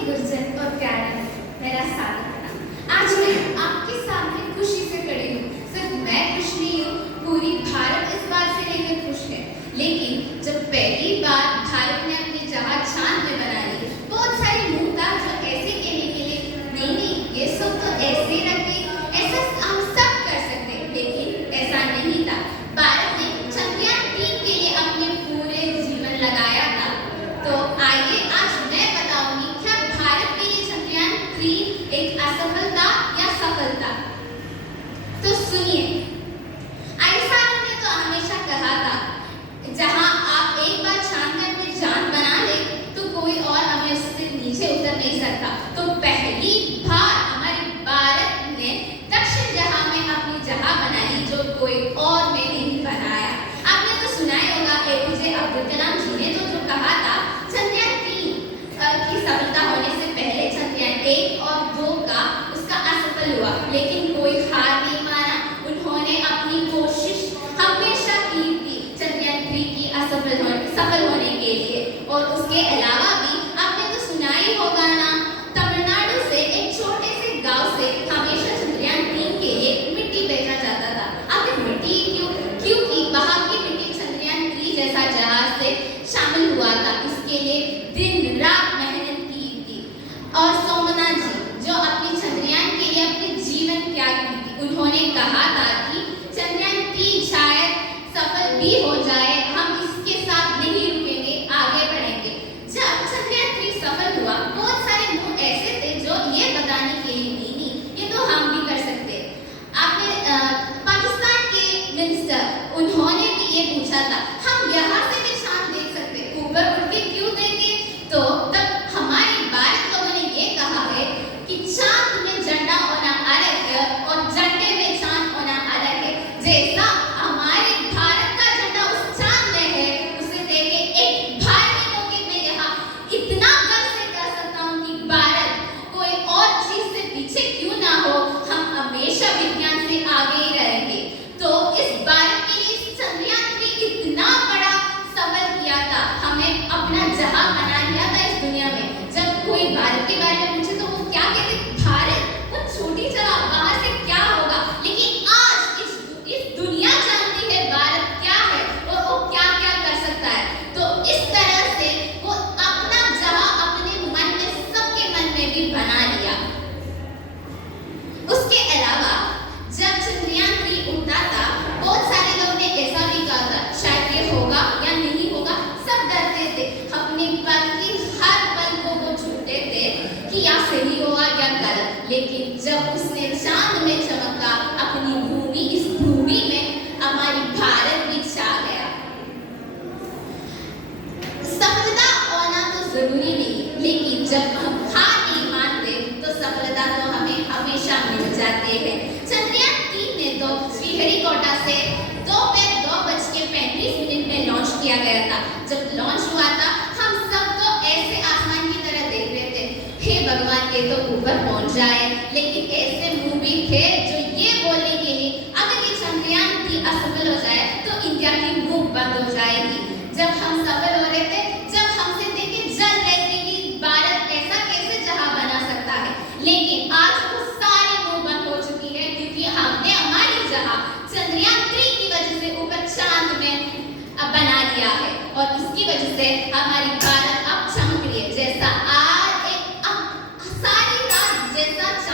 गुरजन और प्यारे में मेरा स्वागत करना। आज मैं आपके सामने खुशी से खड़ी हूँ। सिर्फ मैं खुश नहीं हूँ, पूरी भारत इस बात से लेकर खुश है। लेकिन जब पहली बार भारत ने अपनी जहाज चांद में बना ली, बहुत सारे मुंह था जो ऐसे कहने के लिए नहीं ये सब तो ऐसे ही रखे, ऐसा हम सब कर सकते, लेकिन ऐसा नहीं था। भारत ने चंद्रयान 3 के लिए अपने पूरे जीवन लगाया था। तो आइए आज मैं बताऊंगी क्या भारत के लिए चंद्रयान 3 एक असफलता या सफलता। तो सुनिए, आईएसआर ने तो हमेशा कहा था जहां आप एक बार चांद में जान बना ले तो कोई और हमें उससे नीचे उतर नहीं सकता। तो पहली बार हमारे भारत ने दक्षिण जहां में अपनी जगह बनाई जो कोई और ने नहीं बनाया। आपने तो सुना ही होगा एपीजे अब्दुल कलाम जी ने तो जो कहा था चंद्रयान 3 की सफलता होने से पहले चंद्रयान 1 और 2 का उसका असफल हुआ, लेकिन कोई हार नहीं माना। उन्होंने अपनी कोशिश हमेशा की थी चंद्रयान 3 की सफल होने के लिए। और उसके अलावा भी आपने तो सुना ही होगा ना, तमिलनाडु से एक छोटे से गांव से हमेशा चंद्रयान 3 के लिए मिट्टी भेजा जाता था। आखिर मिट्टी क्यों? क्योंकि वहां की मिट्टी चंद्रयान 3 जैसा जहाज से शामिल हुआ था, इसके लिए दिन रात मेहनत की थी। और सोमनाथ जी जो अपनी चंद्रयान के लिए अपने जीवन त्याग की थी, उन्होंने कहा था कि चंद्रयान 3 शायद सफल भी हो जाए, हम इसके साथ नहीं रुकेंगे, आगे बढ़ेंगे। जब चंद्रयान 3 सफल हुआ, बहुत सारे लोग ऐसे थे जो ये बताने के लिए नहीं, ये तो हम भी कर सकते। आपने पाकिस्तान के मिनिस्टर उन्होंने भी ये पूछा था हम यहाँ से भी चांद देख सकते, ऊपर उठ के क्यों देंगे? तो तब हमारे भारत लोगों ने ये कहा है कि चांद में झंडा होना अलग है और झंडे में चांद होना अलग है। जैसा हमारे भारत का झंडा उस चांद में है, उसे देख के एक भारतीय होकर मैं यहाँ इतना गर्व से कह सकता हूँ कि भारत कोई और चीज से पीछे क्यों ना हो, हम हमेशा विज्ञान से आगे ही रहेंगे। तो इस भारत के लिए चंद्रयान 3 इतना बड़ा सफल किया था, हमें अपना जहां बना लिया था इस दुनिया में। जब कोई भारत के बारे में पूछे तो वो क्या कहते, भारत वो छोटी जगह, वहां से क्या होगा? लेकिन आज इस दुनिया जानती है भारत क्या है और वो क्या क्या कर सकता है। तो इस तरह से वो अपना जहां अपने मन में, सबके मन में भी बना लिया। उसके अलावा जब चंद्रयान 3 उड़ता था, बहुत सारे लोगों ने ऐसा भी कहा था शायद ये होगा या नहीं होगा, सब डरते थे। अपने पल की हर पल को वो छूते थे कि या सही होगा या गलत। लेकिन जब उसने चांद में चमका अपनी भूमि, इस भूमि में हमारी भारत भी छा गया। सफलता होना तो जरूरी नहीं, लेकिन जब हम हार नहीं मानते तो सफलता तो हमें हमेशा मिल जाते हैं। चंद्रयान 3 ने तो श्रीहरिकोटा से दोपहर 2:35 में लॉन्च किया गया था। जब लॉन्च हुआ था हम सब तो ऐसे आसमान की तरह देख रहे थे, हे भगवान ये तो ऊपर पहुंच जाए। लेकिन ऐसे मुंह भी थे जो ये बोलने के लिए अगर ये चंद्रयान 3 असफल हो जाए तो इंडिया की मुंह बंद हो जाएगी। जब हम सफल हो रहे थे, जब हमसे देखे जल रहे थे कि भारत ऐसा कैसे जहां बना सकता है, लेकिन आज वो सारी मुंह बंद हो चुकी है क्योंकि हमने हमारी जहां चंद्रयान 3 की वजह से ऊपर चांद में बना लिया है। और इसकी वजह से हमारी